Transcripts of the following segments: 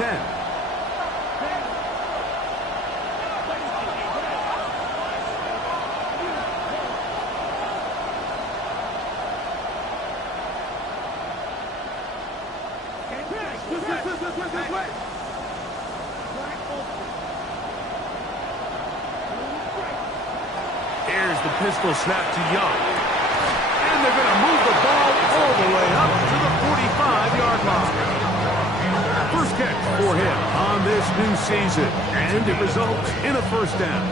10. Here's the pistol snap to Young. And they're going to move the ball all the way up to the 45-yard line. First catch for him on this new season. And it results in a first down.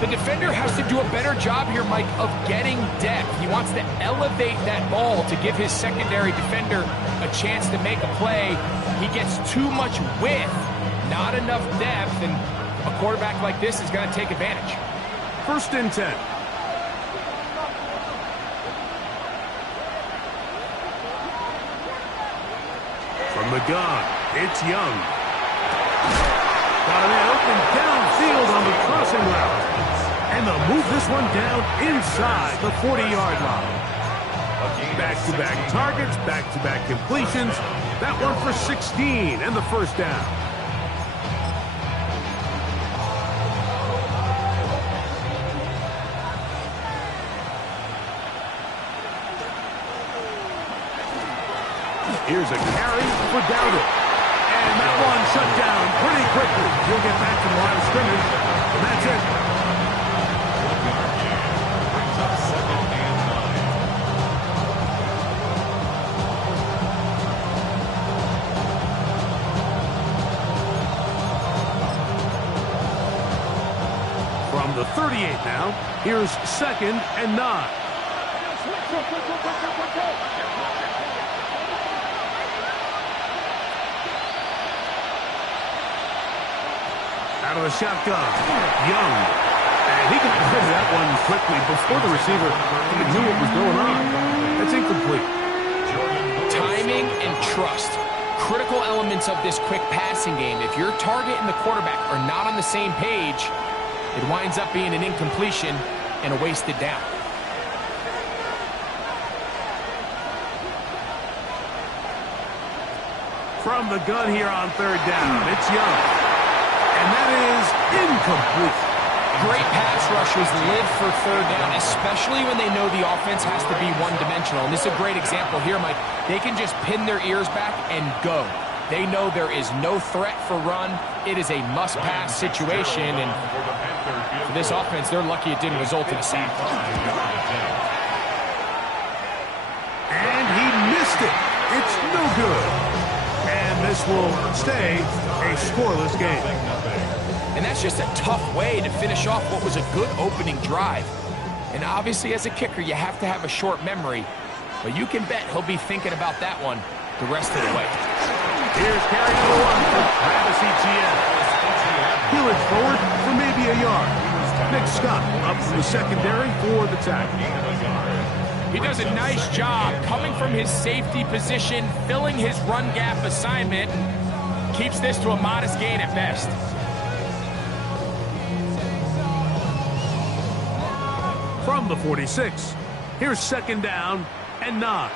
The defender has to do a better job here, Mike, of getting depth. He wants to elevate that ball to give his secondary defender a chance to make a play. He gets too much width, not enough depth, and a quarterback like this is going to take advantage. First and 10. From the gun, it's Young. Got an open downfield on the crossing route. And they'll move this one down inside the 40-yard line. Back-to-back targets, back-to-back completions. That one for 16 and the first down. Here's a carry for Dowdle. And that one shut down pretty quickly. He'll get back to the line of scrimmage. And that's it. From the 38 now, here's 2nd and 9. Out of the shotgun, Young. And he got rid of that one quickly before the receiver even knew what was going on. That's incomplete. Timing and trust. Critical elements of this quick passing game. If your target and the quarterback are not on the same page, it winds up being an incompletion and a wasted down. From the gun here on 3rd down, it's Young. And that is incomplete. Great pass rushers live for 3rd down, especially when they know the offense has to be one-dimensional. And this is a great example here, Mike. They can just pin their ears back and go. They know there is no threat for run. It is a must-pass situation, and for this offense, they're lucky it didn't result in a sack. And he missed it. It's no good. And this will stay a scoreless game. And that's just a tough way to finish off what was a good opening drive. And obviously, as a kicker, you have to have a short memory. But you can bet he'll be thinking about that one the rest of the way. Here's carry number 1 for Travis Etienne. He'll it forward for maybe a yard. Nick Scott up from the secondary for the tackle. He does a nice job coming from his safety position, filling his run gap assignment, and keeps this to a modest gain at best. From the 46, here's 2nd down and 9.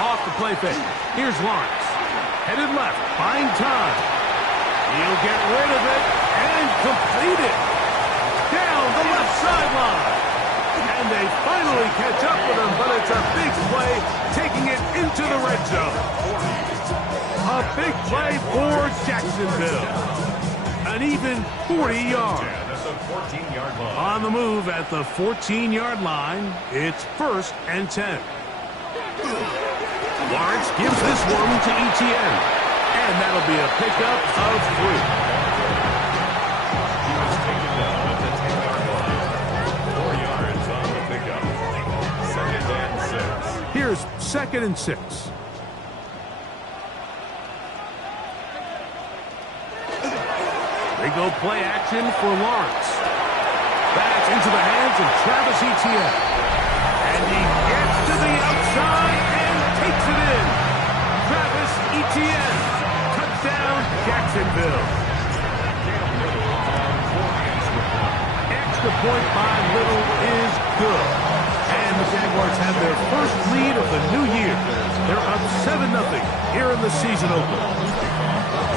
Off the play fake. Here's Lawrence. Headed left, buying time. He'll get rid of it and complete it. Down the left sideline. And they finally catch up with him, but it's a big play, taking it into the red zone. A big play for Jacksonville. An even 40 yards. On the move at the 14-yard line, it's 1st and 10. Lawrence gives this one to Etienne. And that'll be a pickup of 3. Here's 2nd and 6. They go play action for Lawrence. That's into the hands of Travis Etienne. And he gets to the outside and takes it in. Travis Etienne. Touchdown, Jacksonville. Extra point by Little is good. And the Jacksonville Jaguars have their first lead of the new year. They're up 7-0 here in the season opener.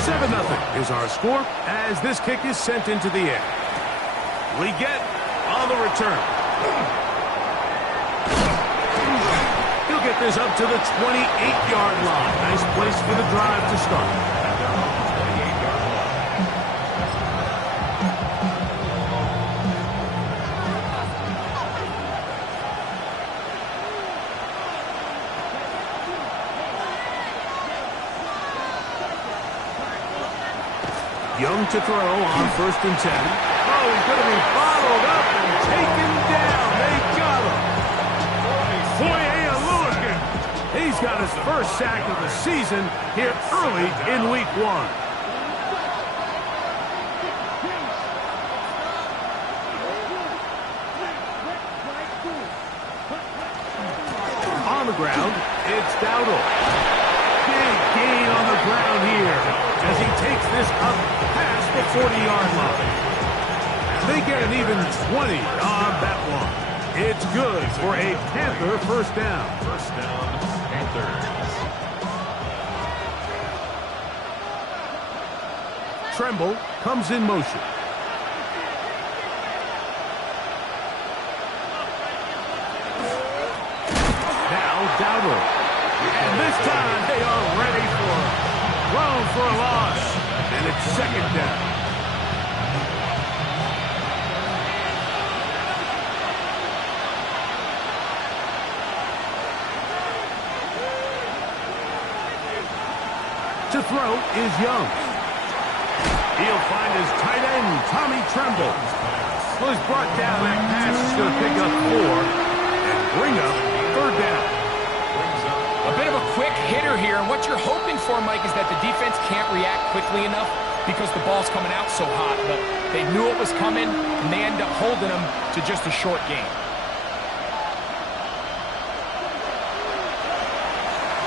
7-0 is our score as this kick is sent into the air. League on the return. He'll get this up to the 28-yard line. Nice place for the drive to start. Young to throw on 1st and 10. Oh, he's going to be bottled up and taken down. They got him. Boy, looking. He's got his first sack of the season here early in week 1. On the ground, it's Dowdle. Big gain on the ground here as he takes this up past the 40-yard line. They get an even 20 on that one. It's good for a Panther first down. First down, Panthers. Tremble comes in motion. Now Dowdle. And this time they are ready for it. Thrown for a loss. And it's 2nd down. To throw is Young. He'll find his tight end, Tommy Tremble. Well, he's brought down. That pass is going to pick up 4 and bring up 3rd down. A bit of a quick hitter here, and what you're hoping for, Mike, is that the defense can't react quickly enough because the ball's coming out so hot. But they knew it was coming, and they end up holding them to just a short game.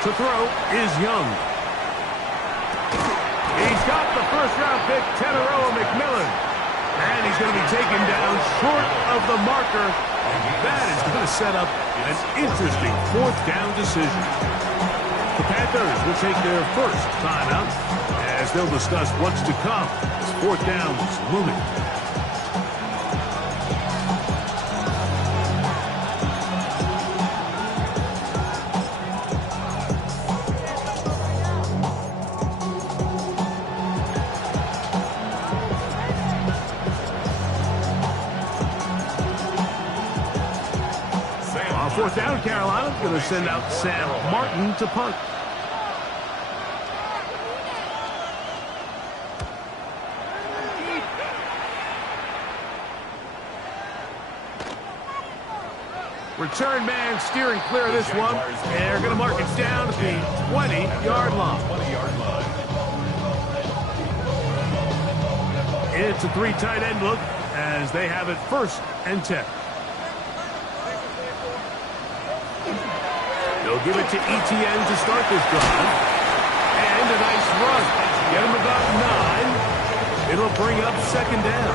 To throw is Young. He's got the first-round pick, Teteroa McMillan. And he's going to be taken down short of the marker. That is going to set up an interesting 4th down decision. The Panthers will take their first timeout as they'll discuss what's to come as 4th down is looming. On 4th down, Carolina's going to send out Sam Martin to punt. Return man steering clear of this one. They're going to mark it down at the 20-yard line. It's a 3 tight end look as they have it 1st and 10. They'll give it to Etienne to start this drive. And a nice run. Get him about 9. It'll bring up 2nd down.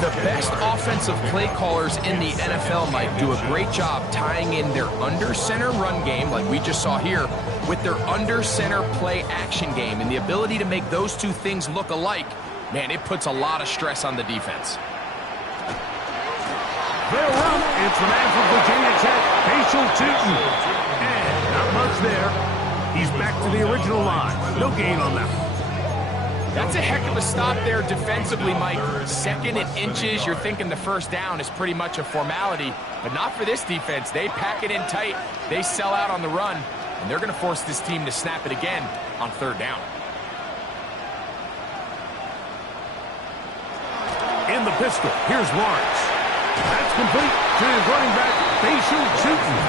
The best offensive play callers in the NFL, Mike, do a great job tying in their under-center run game, like we just saw here, with their under-center play action game. And the ability to make those two things look alike, man, it puts a lot of stress on the defense. They'll run. It's the man from Virginia Tech, Facial Tootin. And not much there. He's back to the original line. No gain on that one. That's a heck of a stop there defensively, Mike. 2nd and inches. You're thinking the first down is pretty much a formality, but not for this defense. They pack it in tight. They sell out on the run, and they're going to force this team to snap it again on 3rd down. In the pistol, here's Lawrence. That's complete to his running back, Facial Tootin.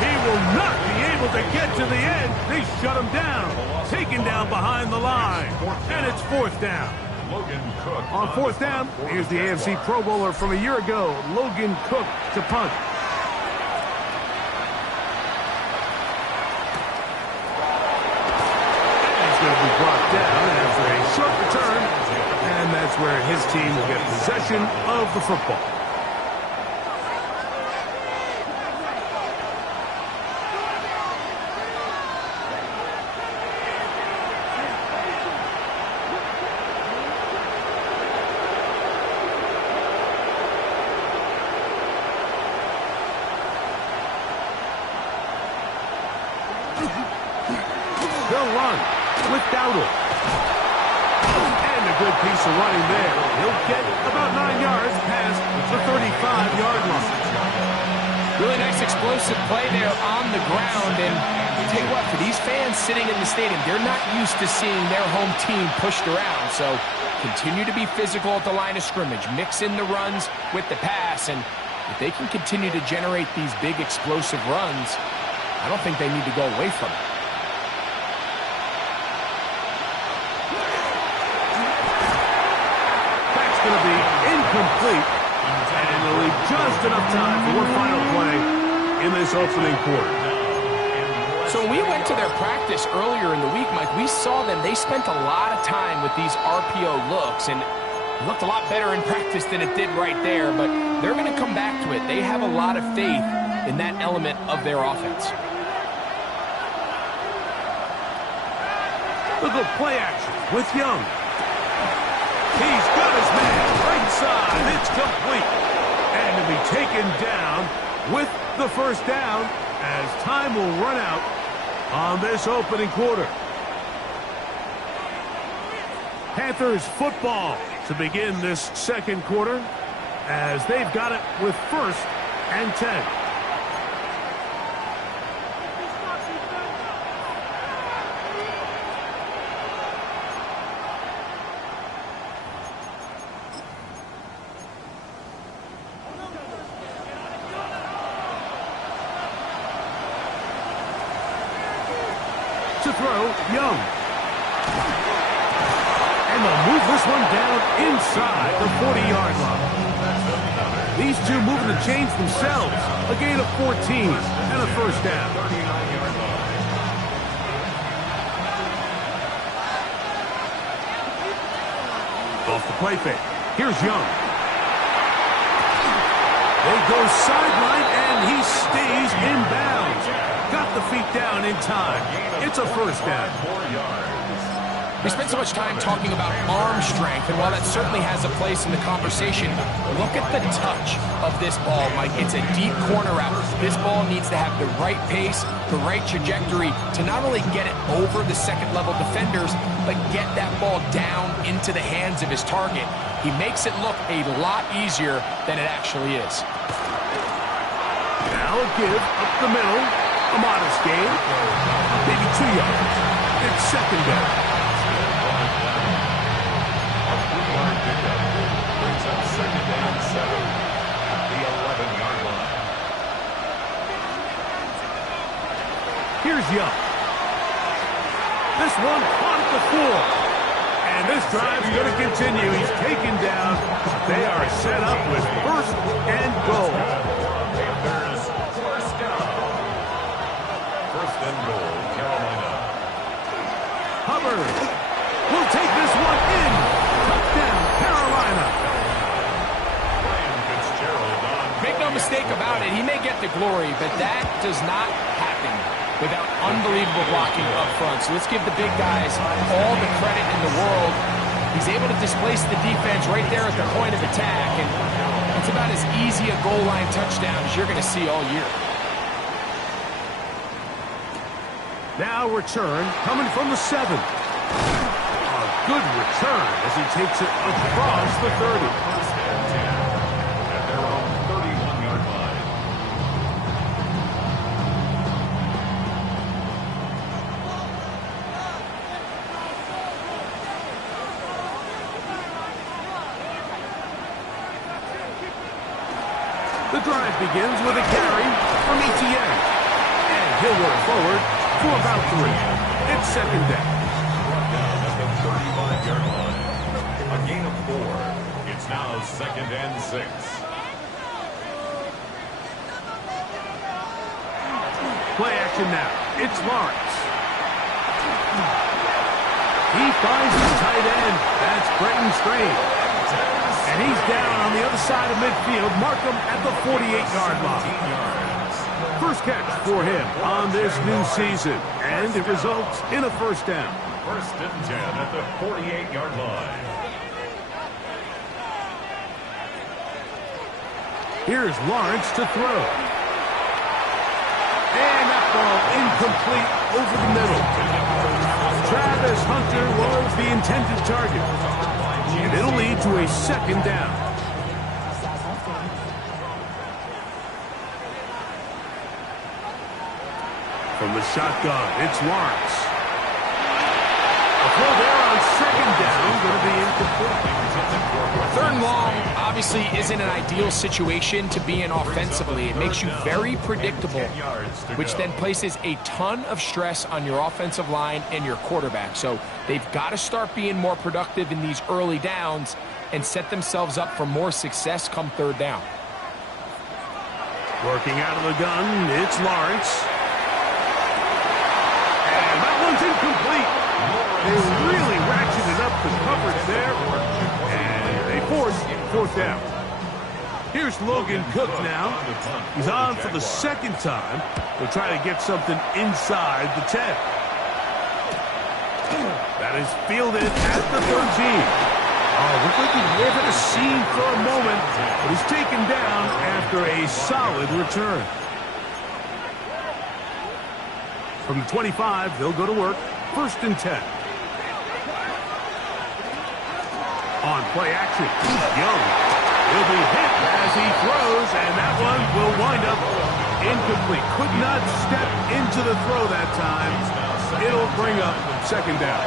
He will not be able to get to the end. They shut him down. Taken down behind the line. And it's 4th down. On 4th down, here's the AFC Pro Bowler from a year ago, Logan Cook, to punt. He's going to be brought down after a short return. And that's where his team will get possession of the football. They'll run with Dowdle. And a good piece of running there. He'll get about 9 yards past the 35-yard line. Really nice explosive play there on the ground. And I'll tell you what, for these fans sitting in the stadium, they're not used to seeing their home team pushed around. So continue to be physical at the line of scrimmage. Mix in the runs with the pass. And if they can continue to generate these big explosive runs, I don't think they need to go away from it. That's going to be incomplete. And they'll leave just enough time for one final play in this opening quarter. So when we went to their practice earlier in the week, Mike, we saw them. They spent a lot of time with these RPO looks, and it looked a lot better in practice than it did right there, but they're going to come back to it. They have a lot of faith in that element of their offense. Look at play action with Young. He's got his man right side. It's complete. And to be taken down with the first down as time will run out on this opening quarter. Panthers football to begin this second quarter as they've got it with 1st and 10. To throw, Young. And they'll move this one down inside the 40-yard line. These two moving the chains themselves. A gain of 14 and a first down. Off the play fake. Here's Young. They go sideline, and he stays in bounds. Got the feet down in time. It's a first down. We spent so much time talking about arm strength, and while that certainly has a place in the conversation, look at the touch of this ball, Mike. It's a deep corner route. This ball needs to have the right pace, the right trajectory to not only get it over the second-level defenders, but get that ball down into the hands of his target. He makes it look a lot easier than it actually is. Now a give up the middle. A modest gain. Maybe 2 yards. It's second down. Brings up second down 7 at the 11-yard line. Here's Young. This one caught at the 4. And this drive's going to continue. He's taken down. They are set up with 1st and goal. Panthers first down. 1st and goal, Carolina. Hubbard will take this one in. Touchdown, Carolina. Ryan Fitzgerald on. Make no mistake about it, he may get the glory, but that does not happen without unbelievable blocking up front. So let's give the big guys all the credit in the world. He's able to displace the defense right there at the point of attack, and it's about as easy a goal line touchdown as you're going to see all year. Now return coming from the 7. A good return as he takes it across the 30. 1st and 10 at their own 31-yard line. The drive begins with a carry from Etienne. And he'll work forward for about 3. It's second down. Brought down at the 35-yard line. A gain of 4. It's now 2nd and 6. Play action now. It's Lawrence. He finds his tight end. That's Brenton Strange. And he's down on the other side of midfield. Mark him at the 48-yard line. First catch for him on this new season. And it results in a first down. 1st and 10 at the 48-yard line. Here's Lawrence to throw. And that ball incomplete over the middle. Travis Hunter was the intended target. And it'll lead to a second down. From the shotgun, it's Lawrence. A throw there on second down, going to be incomplete. Third and long obviously isn't an ideal situation to be in offensively. It makes you very predictable, which then places a ton of stress on your offensive line and your quarterback. So they've got to start being more productive in these early downs and set themselves up for more success come third down. Working out of the gun, it's Lawrence. And that one's incomplete. They really ratcheted up the coverage there, and they forced fourth down. Here's Logan Cook now. He's on for the second time. They'll try to get something inside the 10. That is fielded at the 13. Looked like he lived a scene for a moment, but he's taken down after a solid return. From the 25, they'll go to work. First and 10. On play action, Young will be hit as he throws, and that one will wind up incomplete. Could not step into the throw that time. It'll bring up second down.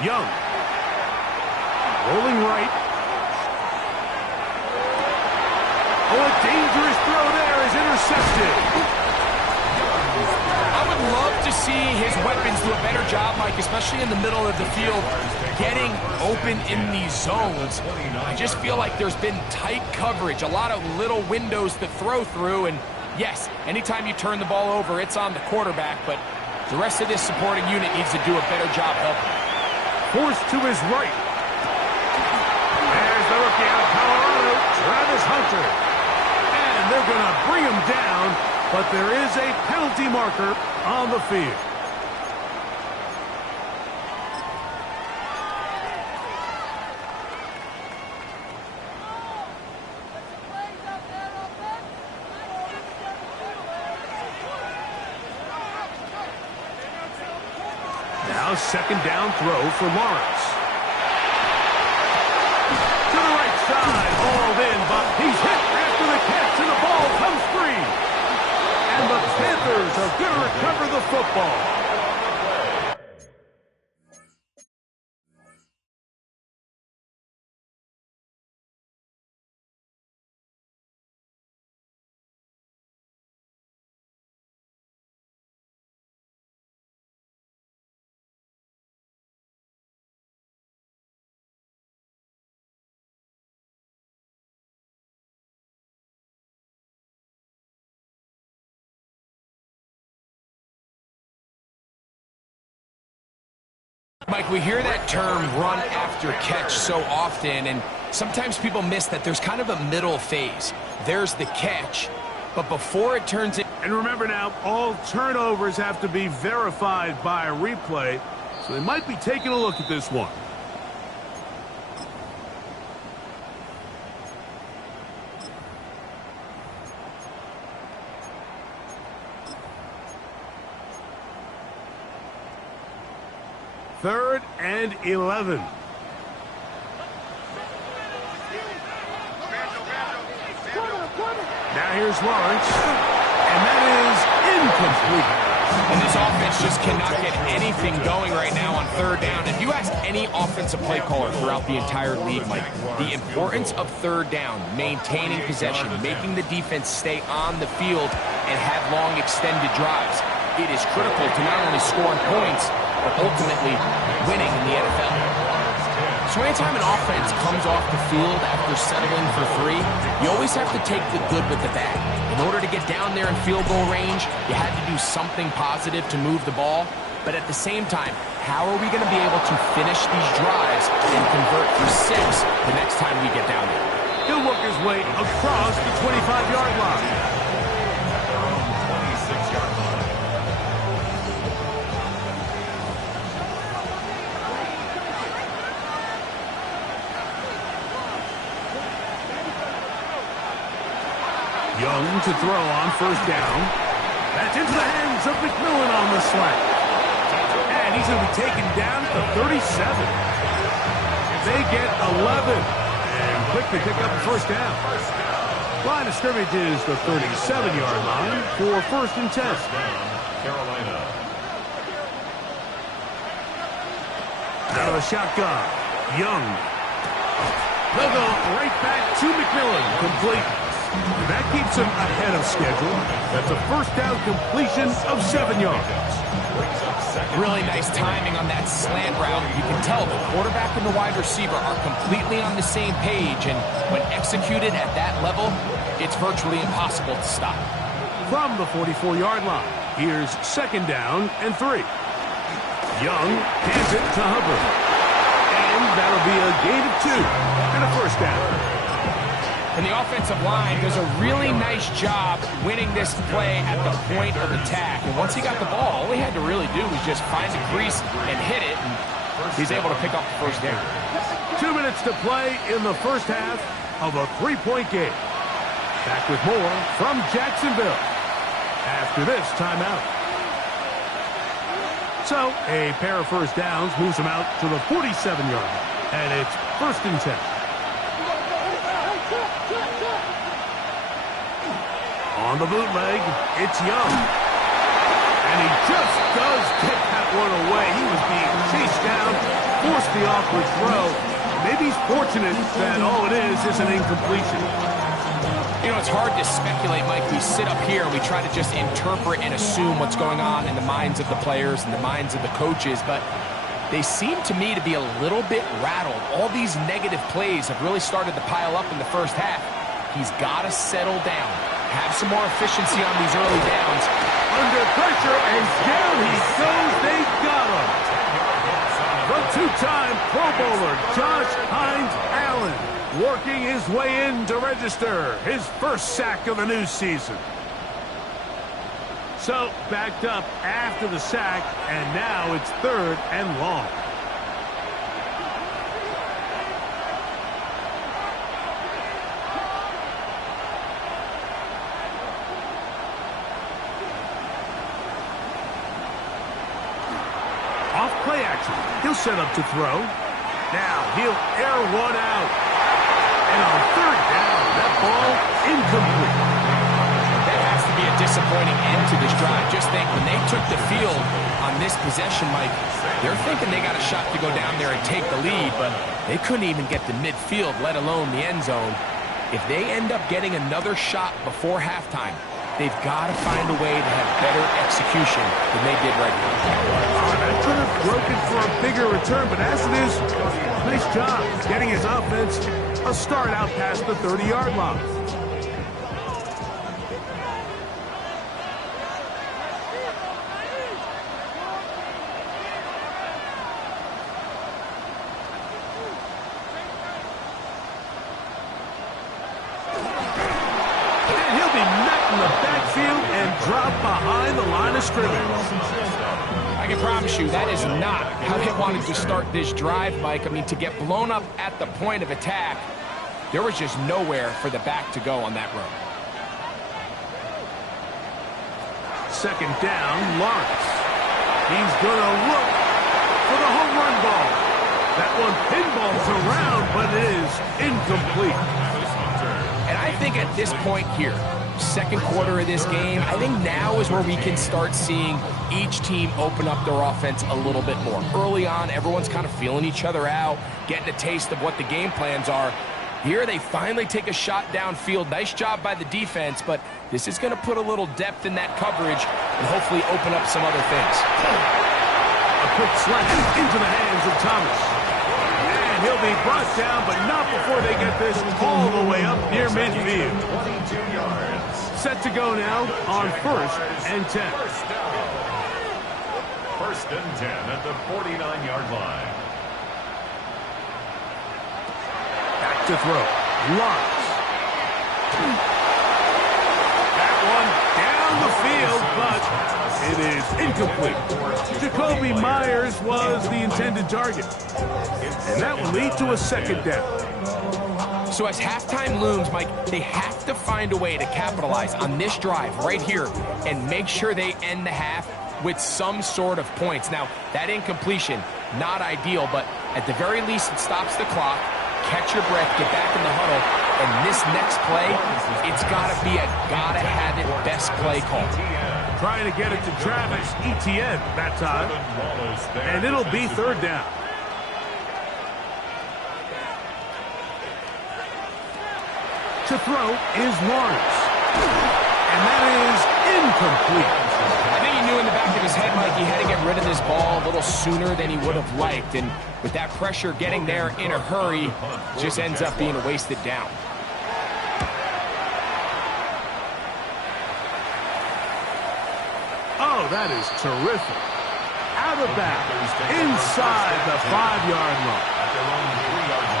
Young. Rolling right. Oh, a dangerous throw there is intercepted. I would love to see his weapons do a better job, Mike, especially in the middle of the field, getting open in these zones. I just feel like there's been tight coverage, a lot of little windows to throw through, and yes, anytime you turn the ball over, it's on the quarterback, but the rest of this supporting unit needs to do a better job helping. Forced to his right. There's the rookie out of Colorado, Travis Hunter. And they're going to bring him down, but there is a penalty marker on the field. Now second down throw for Lawrence. To the right side, hauled in, but he's hit after the catch, and the ball comes free. And the Panthers are going to recover the football. Mike, we hear that term run after catch so often, and sometimes people miss that there's kind of a middle phase. There's the catch, but before it turns in... And remember now, all turnovers have to be verified by a replay, so they might be taking a look at this one. Third and 11. Now here's Lawrence, and that is incomplete. And this offense just cannot get anything going right now on third down. If you ask any offensive play caller throughout the entire league, Mike, the importance of third down, maintaining possession, making the defense stay on the field and have long extended drives, it is critical to not only scoring points, but ultimately winning in the NFL. So anytime an offense comes off the field after settling for three, you always have to take the good with the bad. In order to get down there in field goal range, you had to do something positive to move the ball. But at the same time, how are we going to be able to finish these drives and convert for 6 the next time we get down there? He'll work his way across the 25-yard line. Young to throw on first down. That's into the hands of McMillan on the slant. And he's going to be taken down at the 37. They get 11. And quickly pick up the first down. Line of scrimmage is the 37-yard line for first and 10. Carolina. Out of the shotgun. Young. They'll go right back to McMillan. Complete. That keeps him ahead of schedule. That's a first down completion of 7 yards. Really nice timing on that slant route. You can tell the quarterback and the wide receiver are completely on the same page, and when executed at that level, it's virtually impossible to stop. From the 44-yard line, here's second down and 3. Young hands it to Hubbard. And that'll be a gain of 2 and a first down. And the offensive line does a really nice job winning this play at the point of attack. And once he got the ball, all he had to really do was just find the crease and hit it. And he's able to pick up the first down. 2 minutes to play in the first half of a 3-point game. Back with more from Jacksonville after this timeout. So a pair of first downs moves them out to the 47-yard line. And it's first and 10. On the bootleg, it's Young. And he just does get that one away. He was being chased down, forced the awkward throw. Maybe he's fortunate that all it is an incompletion. You know, it's hard to speculate, Mike. We sit up here and we try to just interpret and assume what's going on in the minds of the players and the minds of the coaches, but they seem to me to be a little bit rattled. All these negative plays have really started to pile up in the first half. He's got to settle down, have some more efficiency on these early downs. Under pressure, and down he goes. They got him. The two-time Pro Bowler, Josh Hines Allen, working his way in to register his first sack of the new season. So, backed up after the sack, and now it's third and long. Off play action. He'll set up to throw. Now he'll air one out. And on third down, that ball incomplete. That has to be a disappointing end to this drive. Just think, when they took the field on this possession, Mike, they're thinking they got a shot to go down there and take the lead, but they couldn't even get to midfield, let alone the end zone. If they end up getting another shot before halftime, they've got to find a way to have better execution than they did right now. That could have broken for a bigger return, but as it is, nice job getting his offense a start out past the 30-yard line. And he'll be met in the backfield and dropped behind the line of scrimmage. I can promise you that is not how they wanted to start this drive, Mike. I mean, to get blown up at the point of attack, there was just nowhere for the back to go on that run. Second down, Lawrence. He's going to look for the home run ball. That one pinballs around, but it is incomplete. And I think at this point here, second quarter of this game, I think now is where we can start seeing each team open up their offense a little bit more. Early on, everyone's kind of feeling each other out, getting a taste of what the game plans are. Here, they finally take a shot downfield. Nice job by the defense, but this is going to put a little depth in that coverage and hopefully open up some other things. A quick slant into the hands of Thomas. And he'll be brought down, but not before they get this all the way up near midfield. 22 yards. Set to go now on first and 10. First and 10 at the 49-yard line. Back to throw. Lawrence. That one down the field, but it is incomplete. Jacoby Myers was the intended target. And that will lead to a second down. So as halftime looms, Mike, they have to find a way to capitalize on this drive right here and make sure they end the half with some sort of points. Now, that incompletion, not ideal, but at the very least, it stops the clock. Catch your breath, get back in the huddle, and this next play, it's got to be a gotta-have-it best play call. Trying to get it to Travis Etienne that time, and it'll be third down. To throw is Lawrence, and that is incomplete. I think he knew in the back of his head, Mike, he had to get rid of this ball a little sooner than he would have liked, and with that pressure getting there in a hurry, just ends up being a wasted down. Oh, that is terrific. Out of bounds, inside the 5-yard line. At their own 3-yard line.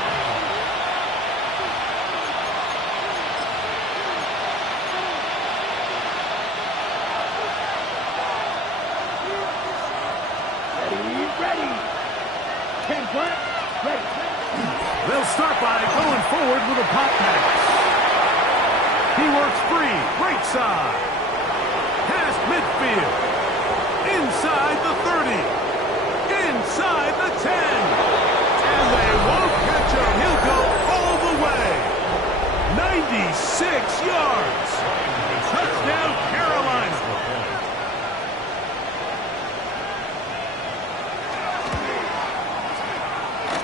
They'll start by going forward with a pop pass. He works free, right side. Past midfield. Inside the 30. Inside the 10. And they won't catch him. He'll go all the way. 96 yards. Touchdown, Carolina.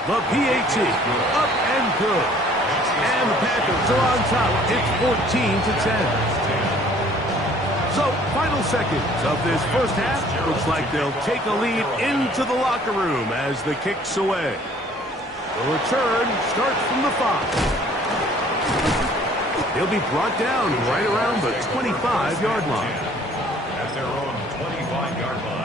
The PAT, up and good. And the Panthers are on top. It's 14-10. So, final seconds of this first half. Looks like they'll take a lead into the locker room as the kick's away. The return starts from the 5. He'll be brought down right around the 25-yard line. At their own 25-yard line.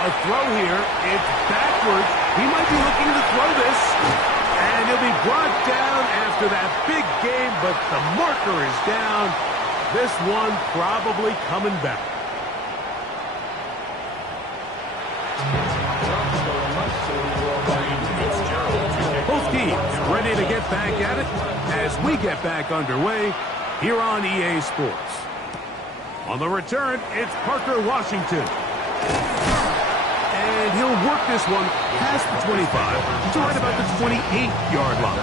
A throw here. It's backwards. He might be looking to throw this. And he'll be brought down after that big game, but the marker is down. This one probably coming back. Both teams ready to get back at it as we get back underway here on EA Sports. On the return, it's Parker Washington. And he'll work this one past the 25 to right about the 28-yard line.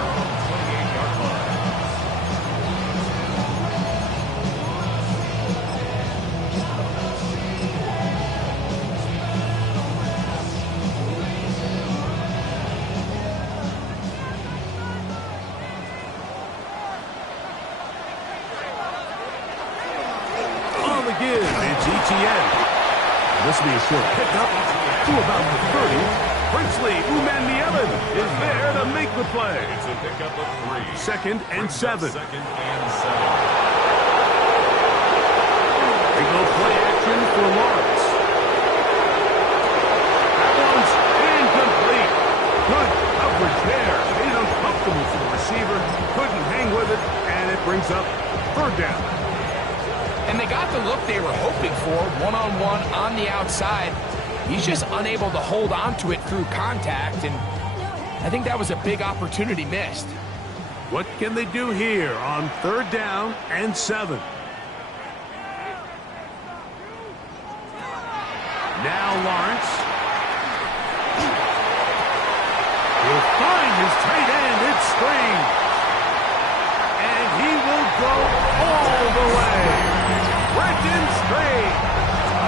On the give, it's Etienne. This will be a short pickup to about the 30. Princely Umanmielen is there to make the play. It's a pickup of 3. Second and 7. Second and 7. They go play action for Lawrence. That one's incomplete. Good coverage there. Made it uncomfortable for the receiver. Couldn't hang with it, and it brings up third down. And they got the look they were hoping for, one-on-one on the outside. He's just unable to hold on to it through contact, and I think that was a big opportunity missed. What can they do here on third down and 7? Now Lawrence. He'll find his tight end. It's Strange. And he will go all the way. Brenton Strange.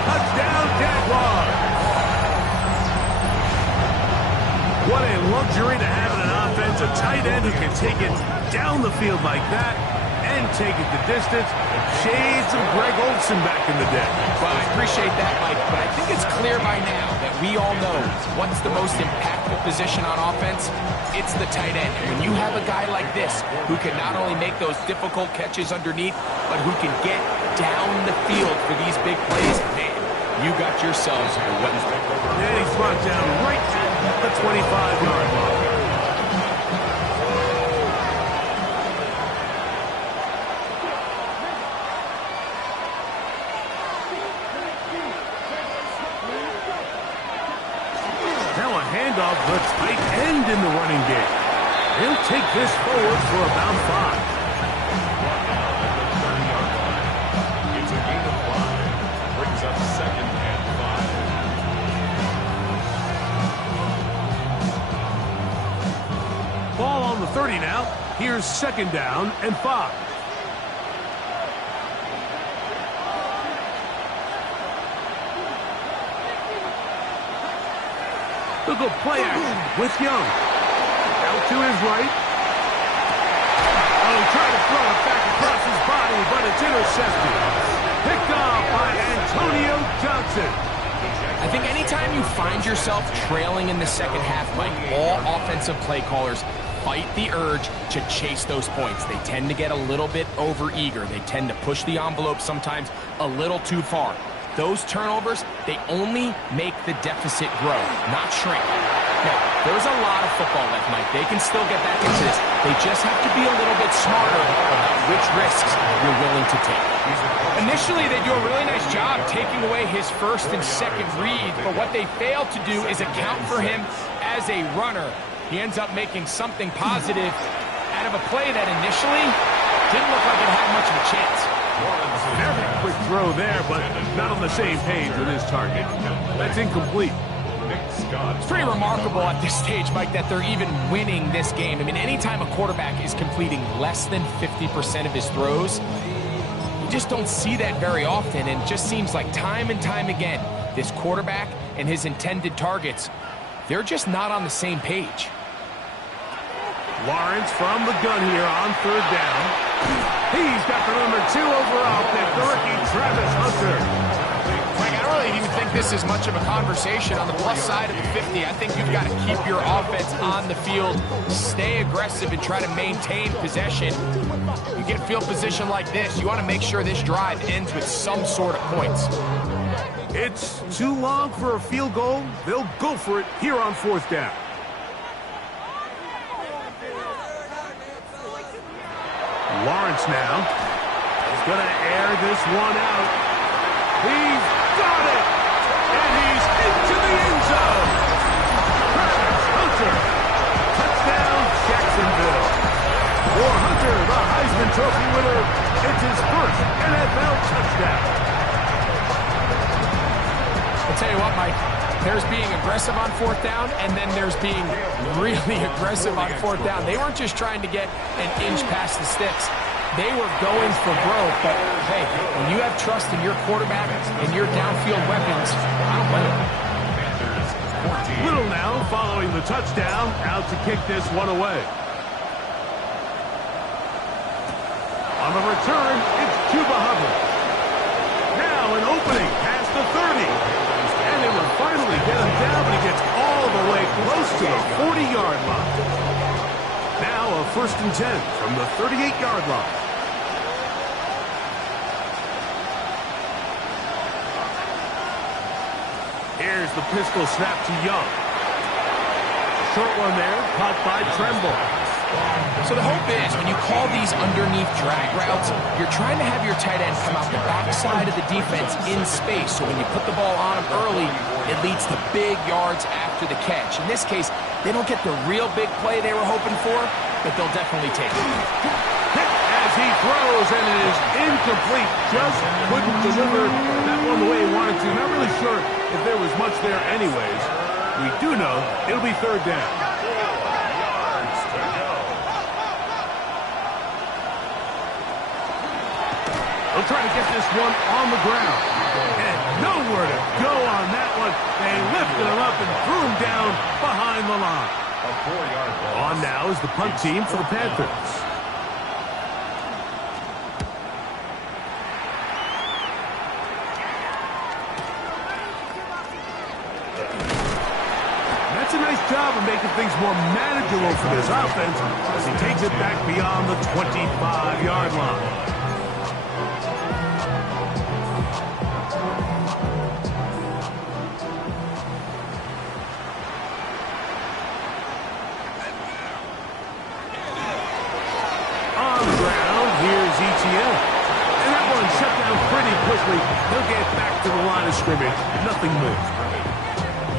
Touchdown, Jaguars. What a luxury to have in an offense, a tight end who can take it down the field like that and take it the distance. Shades of Greg Olsen back in the day. Well, I appreciate that, Mike, but I think it's clear by now that we all know what's the most impactful position on offense. It's the tight end. And when you have a guy like this who can not only make those difficult catches underneath, but who can get down the field for these big plays, man, you got yourselves a weapon. And he's brought down right at the 25-yard line. Handoff the tight end in the running game. He'll take this forward for about 5. It's a gain of 5. Brings up 2nd and 5. Ball on the 30 now. Here's 2nd down and 5. They'll go play action with Young. Out to his right. Oh, trying to throw it back across his body, but it's intercepted. Picked off by Antonio Johnson. I think anytime you find yourself trailing in the second half, Mike, all offensive play callers fight the urge to chase those points. They tend to get a little bit overeager. They tend to push the envelope sometimes a little too far. Those turnovers, they only make the deficit grow, not shrink. Now, there's a lot of football left, Mike. They can still get back into this. They just have to be a little bit smarter about which risks you're willing to take. Initially, they do a really nice job taking away his 1st and 2nd read, but what they fail to do is account for him as a runner. He ends up making something positive out of a play that initially didn't look like it had much of a chance. Very quick throw there, but not on the same page with his target. That's incomplete. It's pretty remarkable at this stage, Mike, that they're even winning this game. I mean, anytime a quarterback is completing less than 50% of his throws, you just don't see that very often, and it just seems like time and time again, this quarterback and his intended targets, they're just not on the same page. Lawrence from the gun here on 3rd down. He's got the number 2 overall pick, the rookie Travis Hunter. Mike, I don't really even think this is much of a conversation on the plus side of the 50. I think you've got to keep your offense on the field, stay aggressive, and try to maintain possession. You get a field position like this, you want to make sure this drive ends with some sort of points. It's too long for a field goal. They'll go for it here on 4th down. Lawrence now is going to air this one out. He's got it! And he's into the end zone! Travis Hunter! Touchdown, Jacksonville! For Hunter, the Heisman Trophy winner, it's his 1st NFL touchdown. I'll tell you what, Mike, there's being aggressive on 4th down, and then there's being really aggressive on 4th down. They weren't just trying to get an inch past the sticks. They were going for broke, but hey, when you have trust in your quarterback and your downfield weapons, I don't blame them. Little now following the touchdown, out to kick this one away. On the return, it's Chuba Hubbard. Now an opening past the 30. And they will finally get him down, but he gets all the way close to the 40-yard line. Now a 1st and 10 from the 38-yard line. Here's the pistol snap to Young. Short one there, caught by Tremble. So the hope is when you call these underneath drag routes, you're trying to have your tight end come out the backside of the defense in space. So when you put the ball on him early, it leads to big yards after the catch. In this case, they don't get the real big play they were hoping for, but they'll definitely take it. As he throws, and it is incomplete. Just couldn't deliver that one the way he wanted to. Not really sure if there was much there anyways. We do know it'll be 3rd down. They'll try to get this one on the ground. And nowhere to go on that one. They lifted him up and threw him down behind the line. On now is the punt team for the Panthers. job of making things more manageable for this offense as he takes it back beyond the 25-yard line. And that one shut down pretty quickly. He'll get back to the line of scrimmage. Nothing moves.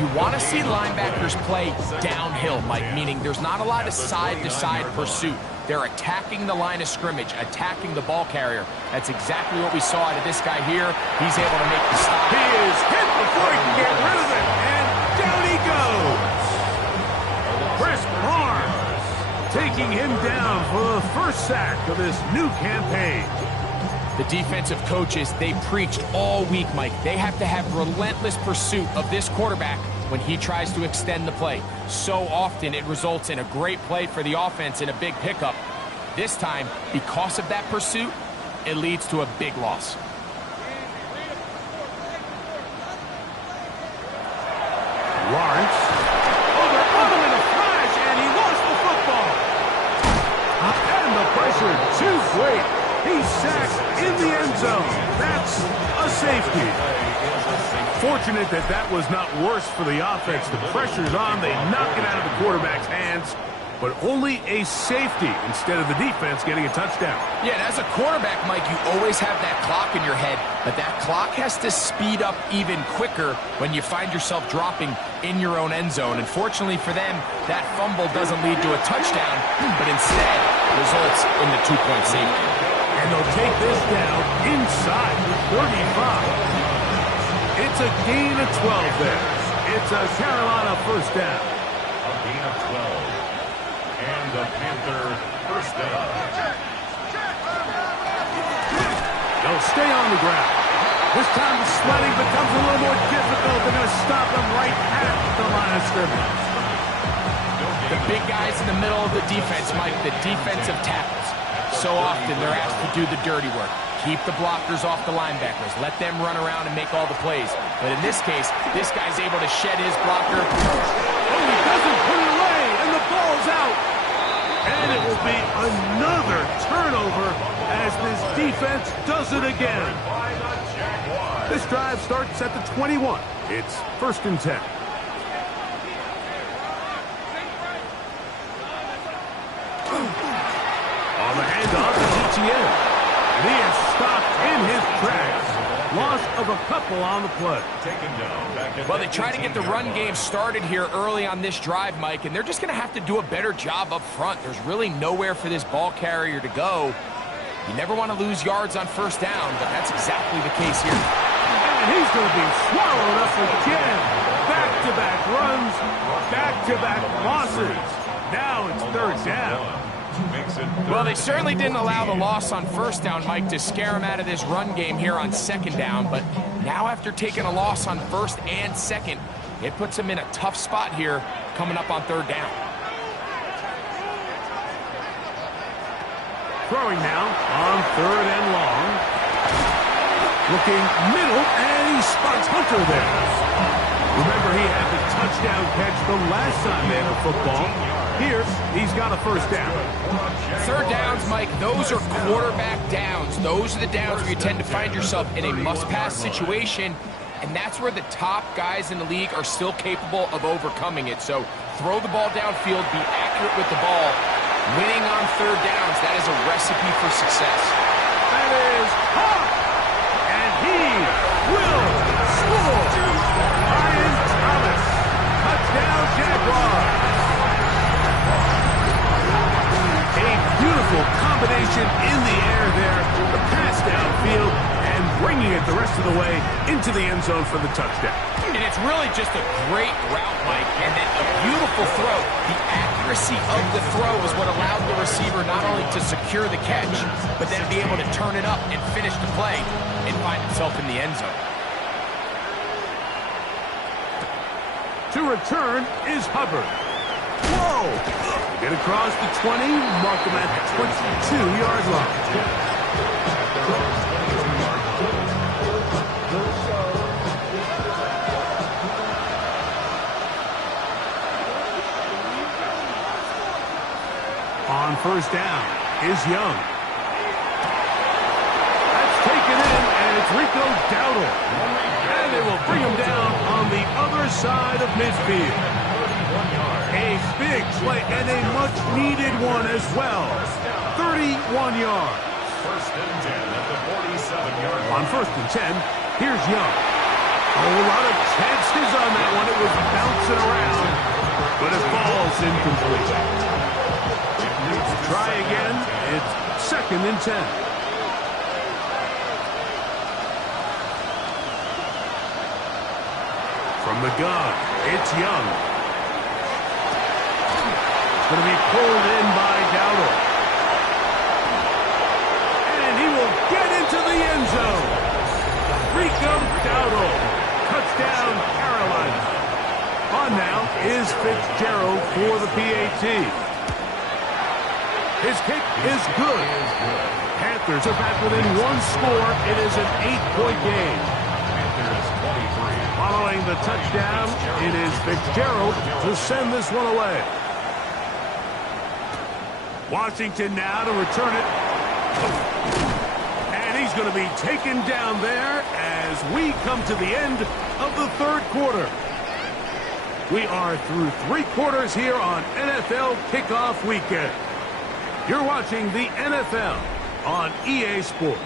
You want to see linebackers play downhill, Mike, meaning there's not a lot of side-to-side pursuit. They're attacking the line of scrimmage, attacking the ball carrier. That's exactly what we saw out of this guy here. He's able to make the stop. He is hit before he can get rid of it, and down he goes. Chris Barnes taking him down for the first sack of this new campaign. The defensive coaches, they preached all week, Mike. They have to have relentless pursuit of this quarterback when he tries to extend the play. So often it results in a great play for the offense and a big pickup. This time, because of that pursuit, it leads to a big loss. Lawrence. In a flash, and he lost the football. And the pressure too great. He's sacked in the end zone. That's a safety. Fortunate that that was not worse for the offense. The pressure's on. They knock it out of the quarterback's hands. But only a safety instead of the defense getting a touchdown. Yeah, and as a quarterback, Mike, you always have that clock in your head. But that clock has to speed up even quicker when you find yourself dropping in your own end zone. And fortunately for them, that fumble doesn't lead to a touchdown, but instead results in the two-point safety. And they'll take this down inside the 35. It's a gain of 12 there. It's a Carolina first down. A gain of 12. And the Panther first down. They'll stay on the ground. This time the sledding becomes a little more difficult. They're going to stop them right at the line of scrimmage. The big guys in the middle of the defense, Mike, the defensive tackles. So often they're asked to do the dirty work. Keep the blockers off the linebackers. Let them run around and make all the plays. But in this case, this guy's able to shed his blocker. Oh, he doesn't put it away, and the ball's out. And it will be another turnover as this defense does it again. This drive starts at the 21. It's 1st and 10. On the handoff to Etienne. And he is stopped in his tracks. Loss of a couple on the play. Well, they try to get the run game started here early on this drive, Mike, and they're just going to have to do a better job up front. There's really nowhere for this ball carrier to go. You never want to lose yards on first down, but that's exactly the case here. And he's going to be swallowed up again. Back-to-back runs, back-to-back losses. Now it's 3rd down. Well, they certainly didn't allow the loss on first down, Mike, to scare him out of this run game here on 2nd down. But now after taking a loss on 1st and 2nd, it puts him in a tough spot here coming up on 3rd down. Throwing now on 3rd and long. Looking middle, and he spots Hunter there. Remember, he had the touchdown catch the last time they had a football. Here, he's got a first down. 3rd downs, Mike, those are quarterback downs. Those are the downs where you tend to find yourself in a must-pass situation, and that's where the top guys in the league are still capable of overcoming it. So throw the ball downfield, be accurate with the ball. Winning on 3rd downs, that is a recipe for success. That is hot, and he will score. Ryan Thomas, touchdown Jaguars. Beautiful combination in the air there, the pass downfield, and bringing it the rest of the way into the end zone for the touchdown. And it's really just a great route, Mike, and then a beautiful throw. The accuracy of the throw is what allowed the receiver not only to secure the catch, but then be able to turn it up and finish the play and find himself in the end zone. To return is Hubbard. Whoa! Get across the 20, mark him at the 22-yard line. first down is Young. That's taken in, and it's Rico Dowdle. And they will bring him down on the other side of midfield. A big play and a much-needed one as well. 31 yards. First and 10 at the 47-yard line. On first and 10, here's Young. A lot of chances on that one. It was bouncing around, but it falls incomplete. Try again. It's second and 10. From the gun, it's Young. It's going to be pulled in by Dowdle. And he will get into the end zone. Rico Dowdle. Touchdown, Carolina. On now is Fitzgerald for the PAT. His kick is good. Panthers are back within one score. It is an 8-point game. Following the touchdown, it is Fitzgerald to send this one away. Washington now to return it. And he's going to be taken down there as we come to the end of the third quarter. We are through 3 quarters here on NFL Kickoff Weekend. You're watching the NFL on EA Sports.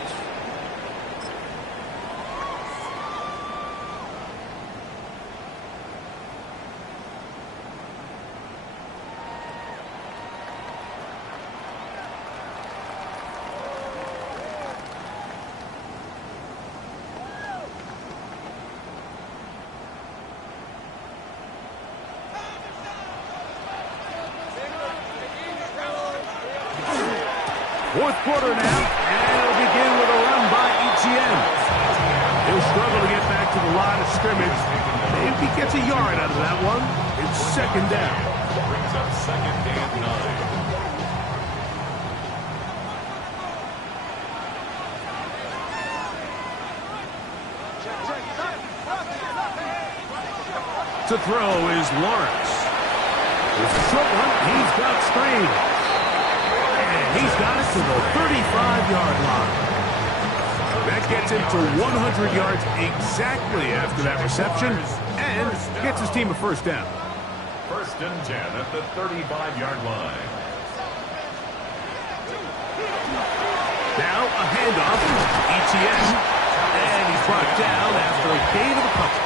Fourth quarter now, and it'll begin with a run by Etienne. He'll struggle to get back to the line of scrimmage. Maybe he gets a yard out of that one. It's second down. Brings up second and 9. To throw is Lawrence. With a short one, he's got screen. And he's got it to the 35-yard line. That gets him to 100 yards exactly after that reception and gets his team a first down. First and 10 at the 35-yard line. Now a handoff to Etienne. And he's brought down after a gain of a couple.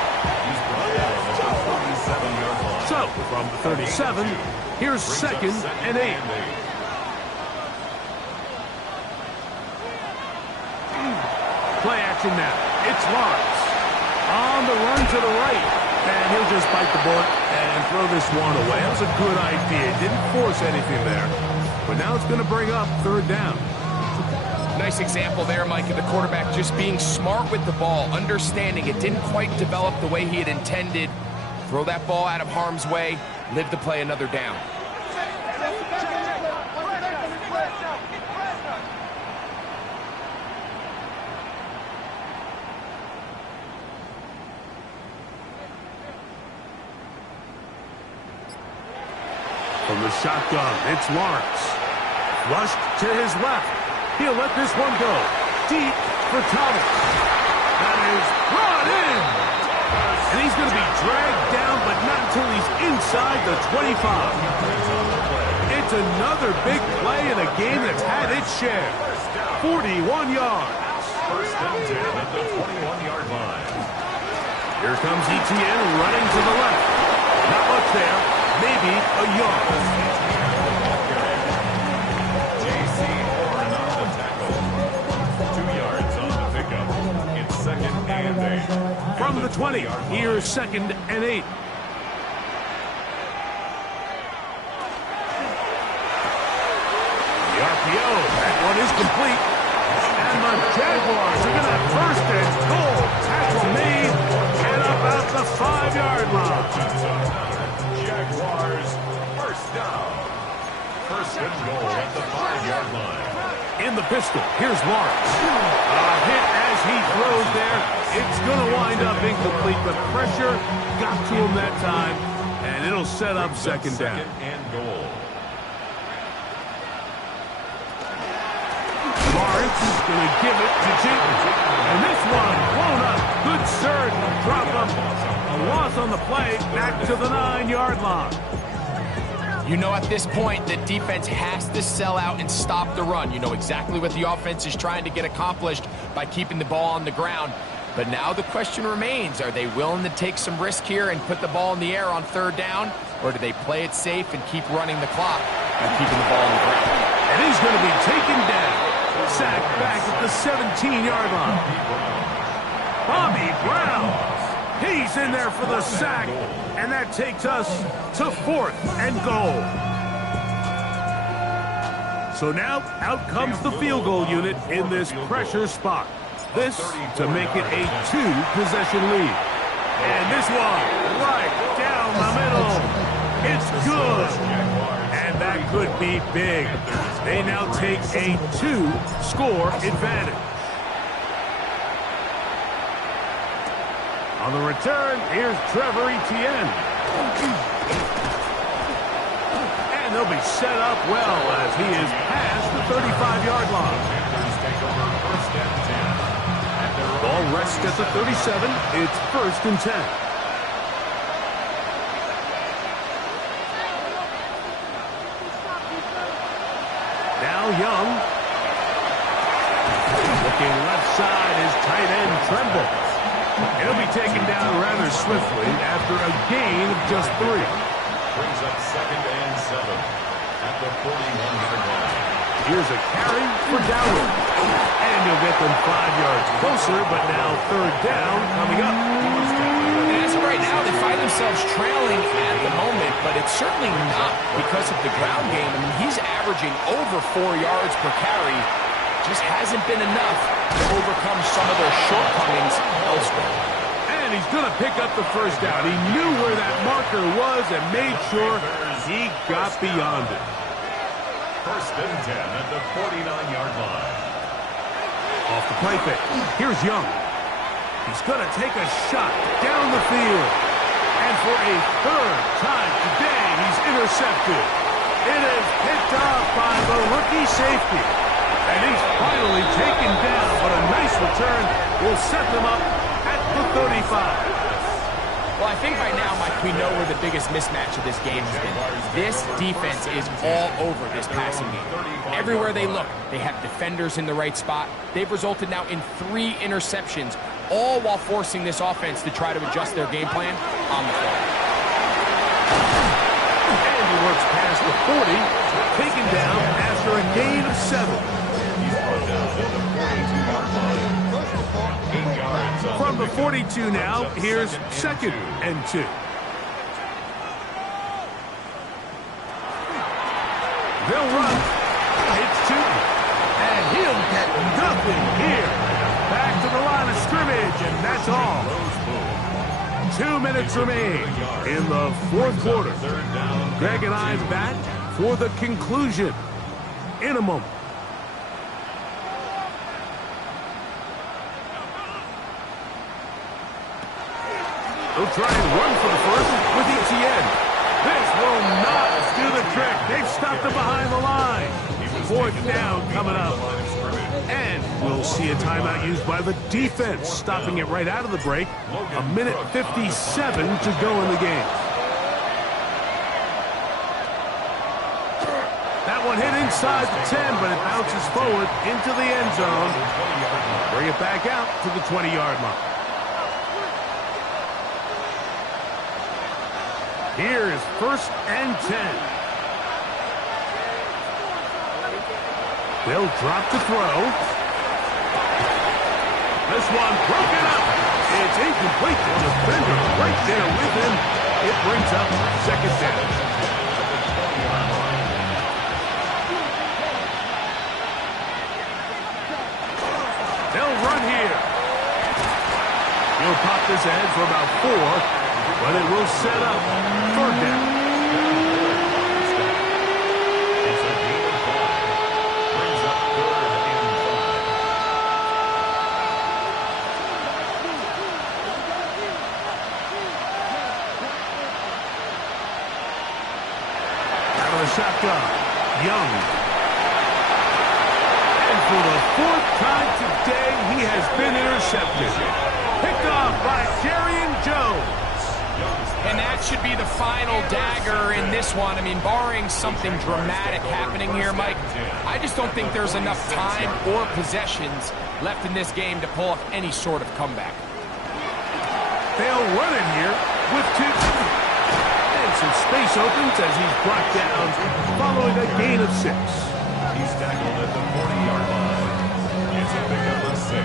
He's brought down at the 47-yard line. So, from the 37, here's second and 8. Play action now. It's Lawrence. On the run to the right. And he'll just bite the bullet and throw this one away. That was a good idea. Didn't force anything there. But now it's going to bring up third down. Nice example there, Mike, of the quarterback just being smart with the ball, understanding it didn't quite develop the way he had intended. Throw that ball out of harm's way, live to play another down. From the shotgun, it's Lawrence. Flushed to his left. He'll let this one go. Deep for Thomas. That is brought in. And he's going to be dragged down, but not until he's inside the 25. It's another big play in a game that's had its share. 41 yards. First and 10 at the 21-yard line. Here comes Etienne running to the left. Not much there. Maybe a yard. J.C. Horn on the tackle. 2 yards on the pickup. It's second and 8. From the 20, here's second and 8. The RPO, that one is complete. And the Jaguars are going to have first and goal. Tackle made and about the 5-yard line. Jaguars first down. First and goal at the 5-yard line. In the pistol, here's Lawrence. A hit as he throws there. It's going to wind up incomplete, but pressure got to him that time, and it'll set up second down. Second and goal. defense going to give it to Jeter. And this one blown up. Good surge will drop him. A loss on the play, back to the 9-yard line. You know at this point the defense has to sell out and stop the run. You know exactly what the offense is trying to get accomplished by keeping the ball on the ground. But now the question remains, are they willing to take some risk here and put the ball in the air on 3rd down? Or do they play it safe and keep running the clock by keeping the ball on the ground? And he's going to be taken down. Sacked back at the 17-yard line. Bobby Brown. He's in there for the sack. And that takes us to 4th and goal. So now out comes the field goal unit in this pressure spot. This to make it a 2-possession lead. And this one right down the middle. It's good. And that could be big. They now take a 2-score advantage. On the return, here's Trevor Etienne. And they'll be set up well as he is past the 35-yard line. Ball rests at the 37. It's 1st and 10. Now Young. Looking left side, his tight end Tremble. He'll be taken down rather swiftly after a gain of just 3. Brings up 2nd and 7 at the 41-yard line. Here's a carry for Dowling. And he'll get them 5 yards closer, but now 3rd down coming up. And as of right now, they find themselves trailing at the moment, but it's certainly not because of the ground game. I mean, he's averaging over 4 yards per carry. Just hasn't been enough to overcome some of those shortcomings elsewhere. And he's going to pick up the 1st down. He knew where that marker was and made sure he got beyond it. 1st and 10 at the 49-yard line. Off the play fake. Here's Young. He's going to take a shot down the field. And for a 3rd time today, he's intercepted. It is picked off by the rookie safety. And he's finally taken down, but a nice return will set them up at the 35. Well, I think by now, Mike, we know where the biggest mismatch of this game has been. This defense is all over this passing game. Everywhere they look, they have defenders in the right spot. They've resulted now in 3 interceptions, all while forcing this offense to try to adjust their game plan on the fly. And he works past the 40, taken down after a gain of 7. From the 42 now, here's 2nd and 2. They'll run. It's 2. And he'll get nothing here. Back to the line of scrimmage, and that's all. 2 minutes remain in the 4th quarter. Greg and I back for the conclusion in a moment. They'll try and run for the 1st with Etienne. This will not do the trick. They've stopped him behind the line. 4th down coming up. And we'll see a timeout used by the defense, stopping it right out of the break. 1:57 to go in the game. That one hit inside the 10, but it bounces forward into the end zone. Bring it back out to the 20-yard line. Here is 1st and 10. They'll drop to throw. This one broken up. It's incomplete. The defender right there with him. It brings up 2nd down. They'll run here. He'll pop this ahead for about 4. But it will set up 3rd down. Out of the shotgun, Young. And for the fourth time today, he has been intercepted. Picked off by Jerry Jones. And that should be the final dagger in this one. I mean, barring something dramatic happening here, Mike, I just don't think there's enough time or possessions left in this game to pull off any sort of comeback. They'll run it here with two. And some space opens as he's brought down following a gain of 6. He's tackled at the 40-yard line. It's a pickup of 6.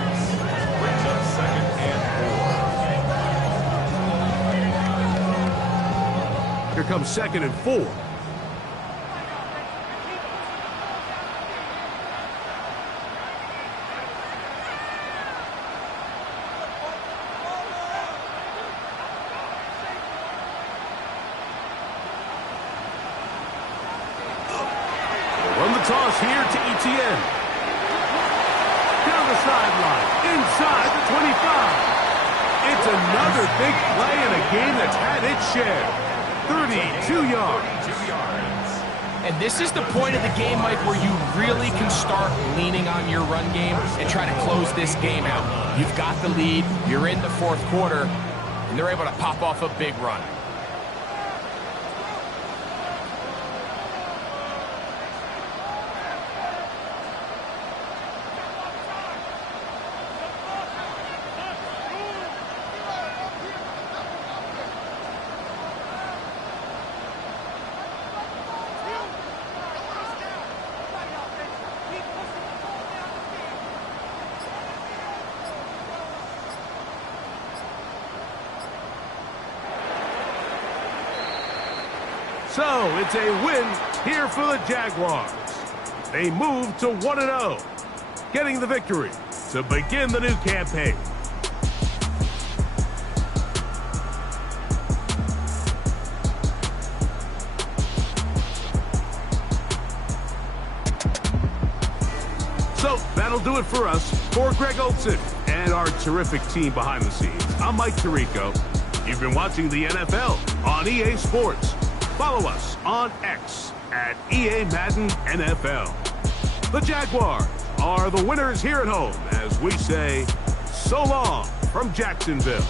Brings up 2nd and 4. Here comes 2nd and 4. Run the toss here to Etienne. Down the sideline, inside the 25. It's another big play in a game that's had its share. 32 yards. And this is the point of the game, Mike, where you really can start leaning on your run game and try to close this game out. You've got the lead, you're in the 4th quarter, and they're able to pop off a big run. So it's a win here for the Jaguars. They move to 1-0, getting the victory to begin the new campaign. So that'll do it for us. For Greg Olson and our terrific team behind the scenes, I'm Mike Tirico. You've been watching the NFL on EA Sports. Follow us on X at EA Madden NFL. The Jaguars are the winners here at home as we say so long from Jacksonville.